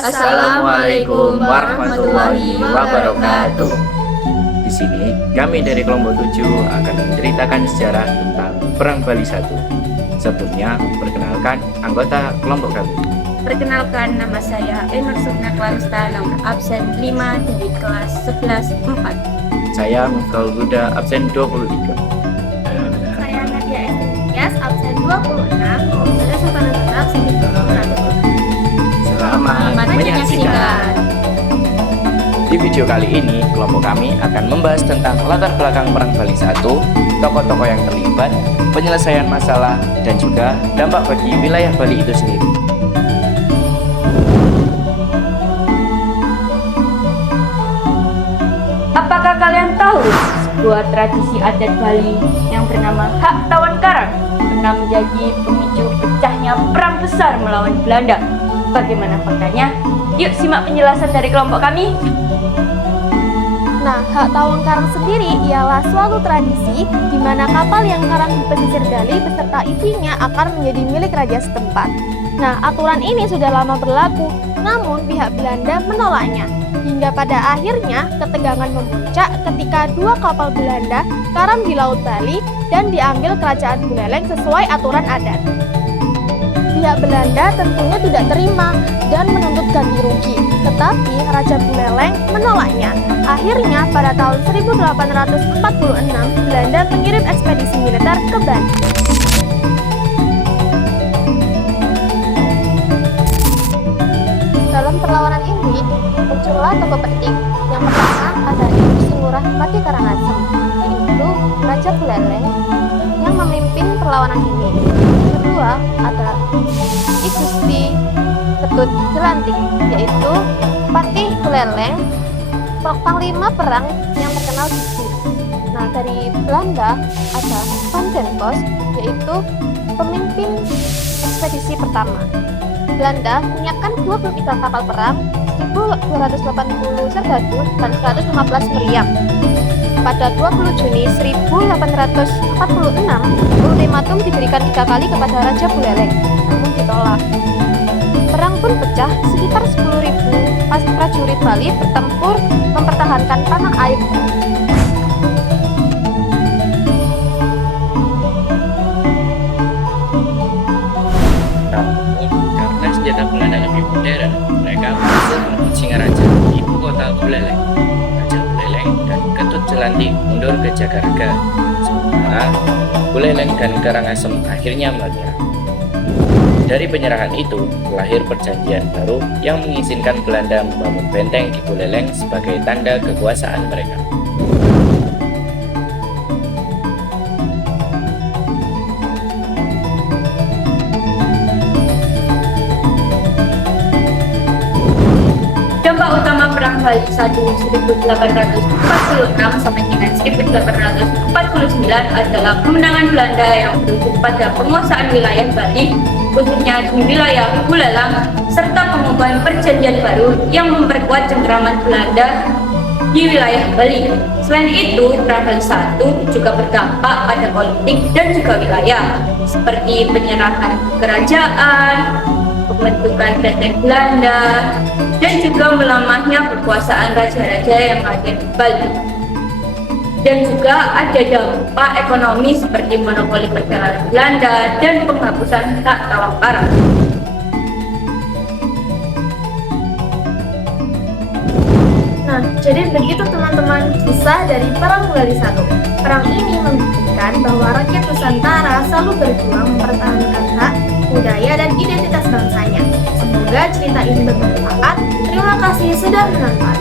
Assalamualaikum warahmatullahi wabarakatuh. Di sini kami dari kelompok 7 akan menceritakan sejarah tentang Perang Bali I. Sebelumnya, perkenalkan anggota kelompok kami. Perkenalkan, nama saya Enur Sukna Clarista, nomor absen 5 dari kelas 11 4. Saya Muftaul Huda, absen 23. Saya Nadia Estias, absen 26. Saya Sultan Azhar, absen 31. Selamat menyaksikan. Di video kali ini, kelompok kami akan membahas tentang latar belakang Perang Bali I, tokoh-tokoh yang terlibat, penyelesaian masalah, dan juga dampak bagi wilayah Bali itu sendiri. Apakah kalian tahu sebuah tradisi adat Bali yang bernama Hak Tawan Karang pernah menjadi pemicu pecahnya perang besar melawan Belanda? Bagaimana faktanya? Yuk simak penjelasan dari kelompok kami. Nah, Hak Tawan Karang sendiri ialah suatu tradisi di mana kapal yang karang di pesisir Bali beserta isinya akan menjadi milik raja setempat. Nah, aturan ini sudah lama berlaku, namun pihak Belanda menolaknya. Hingga pada akhirnya ketegangan memuncak ketika dua kapal Belanda karam di Laut Bali dan diambil kerajaan Buleleng sesuai aturan adat. Pihak Belanda tentunya tidak terima dan menuntut ganti rugi, tetapi Raja Buleleng menolaknya. Akhirnya pada tahun 1846, Belanda mengirim ekspedisi militer ke Bali. Dalam perlawanan ini, muncullah tokoh penting. Yang pertama ada Ibu Singurah Mati Karangasem, yaitu Raja Buleleng yang memimpin perlawanan ini. Kedua ada I Gusti Ketut Jelantik, yaitu Patih Buleleng, panglima perang yang terkenal di sini. Nah, dari Belanda ada Van den Bosch, yaitu pemimpin ekspedisi pertama. Belanda menyiapkan 23 kapal perang, 1.280 serdadu, dan 115 meriam. Pada 20 Juni 1846, ultimatum diberikan 3 kali kepada Raja Buleleng, namun ditolak. Perang pun pecah, sekitar 10.000 prajurit Bali bertempur mempertahankan tanah air. Karena senjata Belanda lebih modern, mereka berhasil merebut Singaraja, ibu kota Buleleng. Raja Buleleng dan Ketut Jelantik mundur ke Jagarga, sementara Buleleng dan Karangasem akhirnya menyerah. Dari penyerahan itu, lahir perjanjian baru yang mengizinkan Belanda membangun benteng di Buleleng sebagai tanda kekuasaan mereka. Dampak utama Perang Bali I 1846 sampai dengan 1849 adalah kemenangan Belanda yang berujung pada penguasaan wilayah Bali, khususnya di wilayah Buleleng, serta pengubahan perjanjian baru yang memperkuat cengkraman Belanda di wilayah Bali. Selain itu, Perang Bali I juga berdampak pada politik dan juga wilayah, seperti penyerahan kerajaan, pembentukan benteng Belanda, dan juga melemahnya kekuasaan raja-raja yang ada di Bali. Dan juga ada dampak ekonomi seperti monopoli perdagangan Belanda dan penghapusan Hak Tawan Karang. Nah, jadi begitu teman-teman kisah dari Perang Bali I. Perang ini membuktikan bahwa rakyat Nusantara selalu berjuang mempertahankan hak, budaya, dan identitas bangsanya. Semoga cerita ini bermanfaat. Terima kasih sudah menonton.